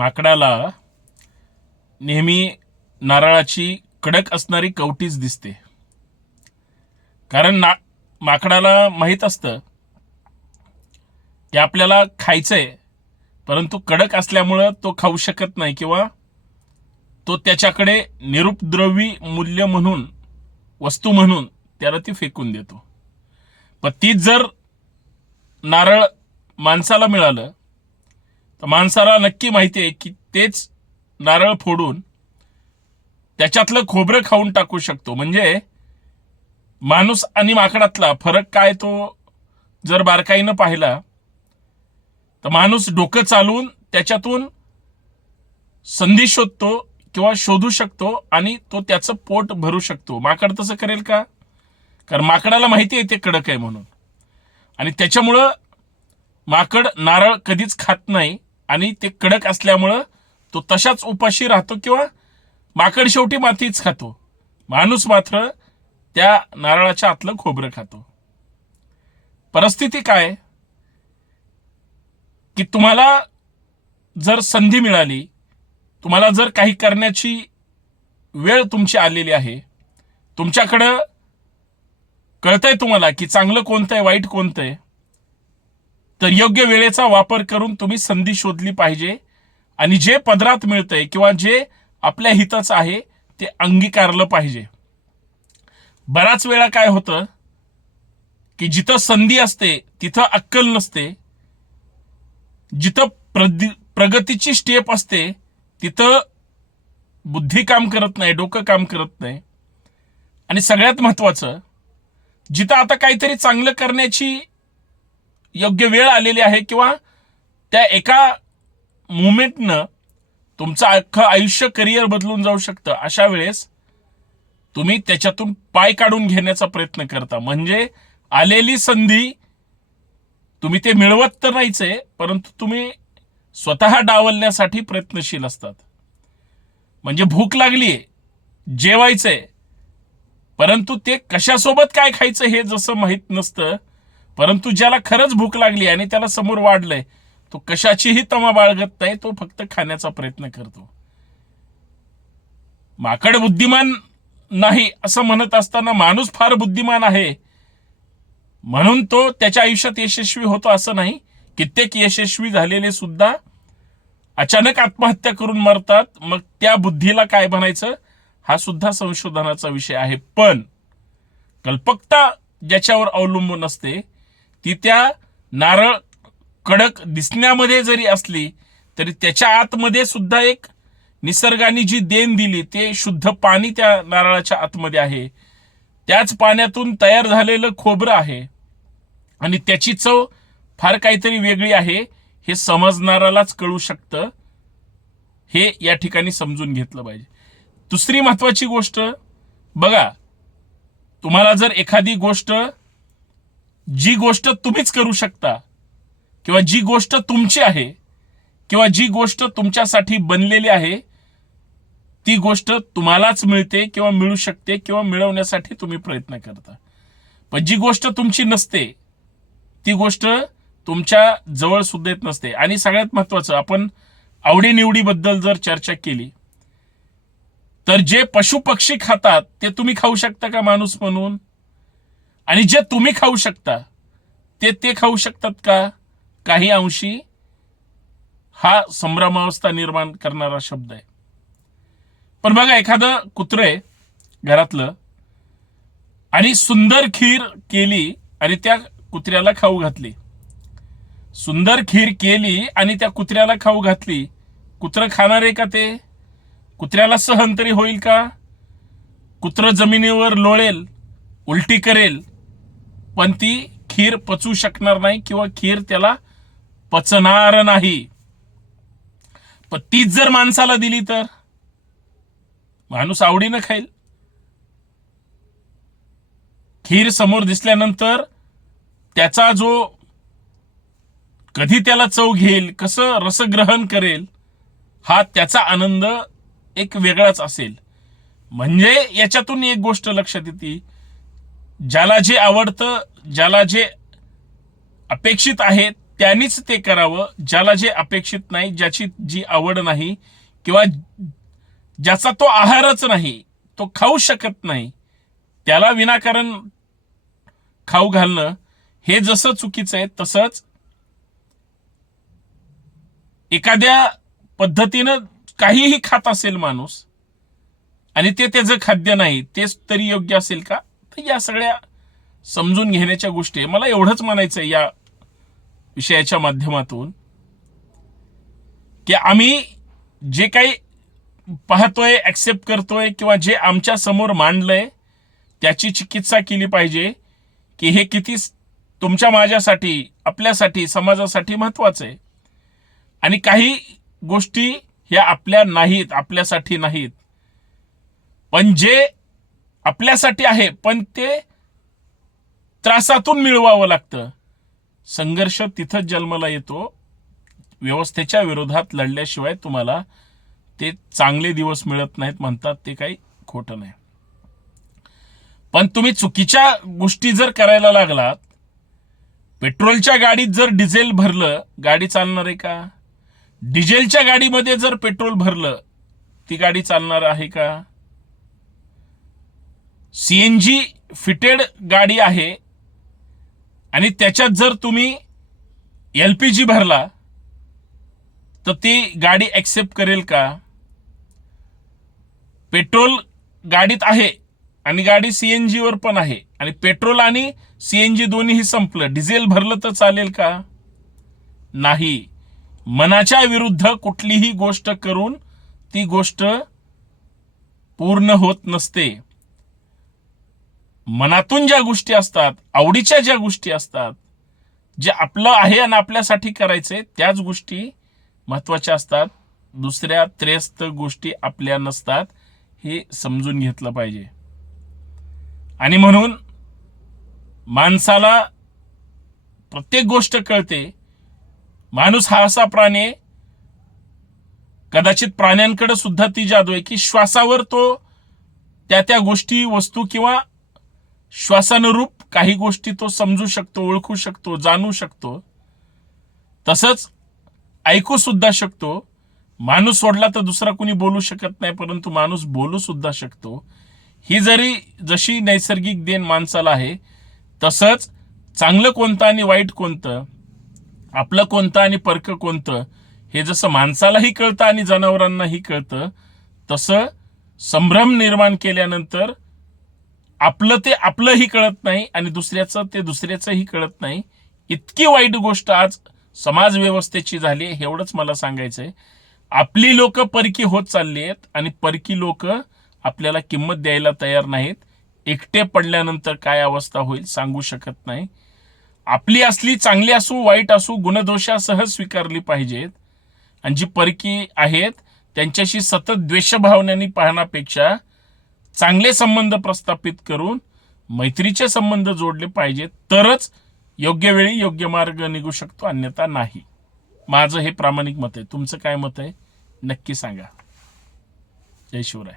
माकडाला नेहमी नारळाची कडक असणारी कवटीच दिसते. कारण माकडाला माहीत असतं की आपल्याला खायचंय, परंतु कडक असल्यामुळं तो खाऊ शकत नाही किंवा तो त्याच्याकडे निरुपद्रवी मूल्य म्हणून, वस्तू म्हणून त्याला ती फेकून देतो. पण तीच जर नारळ माणसाला मिळालं तर माणसाला नक्की माहिती आहे की तेच नारळ फोडून त्याच्यातलं खोबरं खाऊन टाकू शकतो. म्हणजे माणूस आणि माकडातला फरक काय तो जर बारकाईनं पाहिला तर माणूस डोकं चालवून त्याच्यातून संधी शोधतो किंवा शोधू शकतो आणि तो त्याचं पोट भरू शकतो. माकड तसं करेल का? कारण माकडाला माहिती आहे ते कडक आहे म्हणून, आणि त्याच्यामुळं माकड नारळ कधीच खात नाही आणि ते कडक असल्यामुळं तो तशाच उपाशी राहतो किंवा माकड शेवटी मातीच खातो. माणूस मात्र त्या नारळाच्या आतलं खोबरं खातो. परिस्थिती काय की तुम्हाला जर संधी मिळाली, तुम्हाला जर काही करण्याची वेळ तुमची आलेली आहे, तुमच्याकडं कळतंय तुम्हाला की चांगलं कोणतं आहे, वाईट कोणतं आहे, तर योग्य वेळेचा वापर करून तुम्ही संधी शोधली पाहिजे आणि जे पदरात मिळतंय किंवा जे आपल्या हिताचं आहे ते अंगीकारलं पाहिजे. बराच वेळा काय होतं की जिथं संधी असते तिथं अक्कल नसते, जिथं प्रगतीची स्टेप असते तिथं बुद्धी काम करत नाही, डोकं काम करत नाही. आणि सगळ्यात महत्वाचं, जिथं आता काहीतरी चांगलं करण्याची योग्य वेळ आलेली आहे किंवा त्या एका मुवमेंटनं तुमचं अख्खं आयुष्य, करिअर बदलून जाऊ शकतं, अशा वेळेस तुम्ही त्याच्यातून पाय काढून घेण्याचा प्रयत्न करता. म्हणजे आलेली संधी तुम्ही ते मिळवत तर नाहीच आहे, परंतु तुम्ही स्वतः डावलण्यासाठी प्रयत्नशील असतात. म्हणजे भूक लागलीये, जेवायचंय, परंतु ते कशासोबत काय खायचं हे जसं माहीत नसतं, परंतु ज्याला खरंच भूक लागली आणि त्याला समोर वाढलंय तो कशाचीही तमा बाळगत नाही, तो फक्त खाण्याचा प्रयत्न करतो. माकड बुद्धिमान नाही असं म्हणत असताना माणूस फार बुद्धिमान आहे म्हणून तो त्याच्या आयुष्यात यशस्वी होतो असं नाही. कित्येक यशस्वी झालेले सुद्धा अचानक आत्महत्या करून मरतात. मग त्या बुद्धीला काय बनायचं हा सुद्धा संशोधनाचा विषय आहे. पण कल्पकता ज्याच्यावर अवलंबून असते ती त्या नारळ कडक दिसण्यामध्ये जरी असली तरी त्याच्या आतमध्ये सुद्धा एक निसर्गाने जी देण दिली ते शुद्ध पाणी त्या नारळाच्या आतमध्ये आहे. त्याच पाण्यातून तयार झालेलं खोबरं आहे आणि त्याची चव फार काहीतरी वेगळी आहे हे समजणारालाच कळू शकतं. हे या ठिकाणी समजून घेतलं पाहिजे. दुसरी महत्वाची गोष्ट बघा, तुम्हाला जर एखादी गोष्ट, जी गोष्ट तुम्हीच करू शकता किंवा जी गोष्ट तुमची आहे किंवा जी गोष्ट तुमच्यासाठी बनलेली आहे ती गोष्ट तुम्हालाच मिळते किंवा मिळू शकते किंवा मिळवण्यासाठी तुम्ही प्रयत्न करता. पण जी गोष्ट तुमची नसते ती गोष्ट तुमच्या जवळ सुद्धा येत नसते. आणि सगळ्यात महत्वाचं, आपण आवडीनिवडीबद्दल जर चर्चा केली तर जे पशु पक्षी खातात ते तुम्ही खाऊ शकता का माणूस म्हणून? आणि जे तुम्ही खाऊ शकता ते खाऊ शकतात का? काही अंशी हा संभ्रमावस्था निर्माण करणारा शब्द आहे. पण बघा, एखादं कुत्रं आहे घरातलं आणि सुंदर खीर केली आणि त्या कुत्र्याला खाऊ घातली, सुंदर खीर केली आणि त्या कुत्र्याला खाऊ घातली, कुत्रं खाणार आहे का? ते कुत्र्याला सहन तरी होईल का? कुत्रं जमिनीवर लोळेल, उलटी करेल, पण ती खीर पचू शकणार नाही किंवा खीर त्याला पचणार नाही. पण तीच जर माणसाला दिली तर माणूस आवडीनं खाईल. खीर समोर दिसल्यानंतर त्याचा जो कधी त्याला चव घेईल, कसं रसग्रहण करेल, हा त्याचा आनंद एक वेगळाच असेल. म्हणजे याच्यातून एक गोष्ट लक्षात येते, ज्याला जे आवडतं, ज्याला जे अपेक्षित आहे त्यांनीच ते करावं, ज्याला जे अपेक्षित नाही, ज्याची जी आवड नाही किंवा ज्याचा तो आहारच नाही, तो खाऊ शकत नाही, त्याला विनाकारण खाऊ घालणं हे जसं चुकीचं आहे, तसंच एखाद्या पद्धतीनं काहीही खात असेल माणूस आणि ते त्याचं खाद्य नाही, तेच तरी योग्य असेल का? तर या सगळ्या समजून घेण्याच्या गोष्टी मला एवढंच म्हणायचं या विषयाच्या माध्यमातून की आम्ही जे काही पाहतोय, ऍक्सेप्ट करतोय किंवा जे आमच्या समोर मांडलंय त्याची चिकित्सा केली पाहिजे की हे किती तुमच्या माझ्यासाठी, आपल्यासाठी, समाजासाठी महत्वाचं आहे. आणि काही गोष्टी ह्या आपल्या नाहीत, आपल्यासाठी नाहीत, पण जे आपल्यासाठी आहे पण ते त्रासातून मिळवावं लागतं. संघर्ष तिथंच जन्माला येतो. व्यवस्थेच्या विरोधात लढल्याशिवाय तुम्हाला ते चांगले दिवस मिळत नाहीत म्हणतात ते काही खोटं नाही. पण तुम्ही चुकीच्या गोष्टी जर करायला लागलात, पेट्रोलच्या गाडीत जर डिझेल भरलं, गाडी चालणार आहे का? डिझेलच्या गाडीमध्ये जर पेट्रोल भरलं, ती गाडी चालणार आहे का? सीएनजी फिटेड गाडी आहे आणि त्याच्यात जर तुम्ही एलपीजी भरला तर ती गाडी ऍक्सेप्ट करेल का? पेट्रोल गाडीत आहे आणि गाडी सीएनजी वर पण आहे आणि पेट्रोल आणि सीएनजी दोन्हीही संपलं, डिझेल भरलं तर चालेल का? नाही. मनाच्या विरुद्ध कुठलीही गोष्ट करून ती गोष्ट पूर्ण होत नसते. मनातून ज्या गोष्टी असतात, आवडीच्या ज्या गोष्टी असतात, जे आपलं आहे आणि आपल्यासाठी करायचंय त्याच गोष्टी महत्वाच्या असतात. दुसऱ्या त्रयस्थ गोष्टी आपल्या नसतात, हे समजून घेतलं पाहिजे. आणि म्हणून माणसाला प्रत्येक गोष्ट कळते. माणूस हा असा प्राणी आहे, कदाचित प्राण्यांकडे सुद्धा ती जादू आहे की श्वासावर तो त्या गोष्टी, वस्तू किंवा श्वासानुरूप काही गोष्टी तो समजू शकतो, ओळखू शकतो, जाणू शकतो. तसंच ऐकू सुद्धा शकतो. माणूस सोडला तर दुसरा कोणी बोलू शकत नाही, परंतु माणूस बोलू सुद्धा शकतो. ही जशी नैसर्गिक देण माणसाला आहे, तसंच चांगलं कोणतं आणि वाईट कोणतं, आपलं कोणतं आणि परक कोणतं, हे जसं माणसालाही कळतं आणि जनावरांनाही कळतं, तसं संभ्रम निर्माण केल्यानंतर आपलं ते आपलंही कळत नाही आणि दुसऱ्याचं ते दुसऱ्याचंही कळत नाही. इतकी वाईट गोष्ट आज समाज व्यवस्थेची झाली, एवढंच मला सांगायचंय. आपली लोक परकी होत चालली आहेत आणि परकी लोक आपल्याला किंमत द्यायला तयार नाहीत. एकटे पडल्यानंतर काय अवस्था होईल सांगू शकत नाही. आपली असली चांगली असू, वाईट असू, गुणदोषासह स्वीकारली पाहिजेत. आणि जी परकी आहेत त्यांच्याशी सतत द्वेषभावनेने पाहण्यापेक्षा चांगले संबंध प्रस्थापित करून मैत्रीचे संबंध जोडले पाहिजेत, तरच योग्य वेळी योग्य मार्ग निघू शकतो, अन्यथा नाही. माझं हे प्रामाणिक मत आहे. तुमचं काय मत आहे नक्की सांगा. जय शिवराय.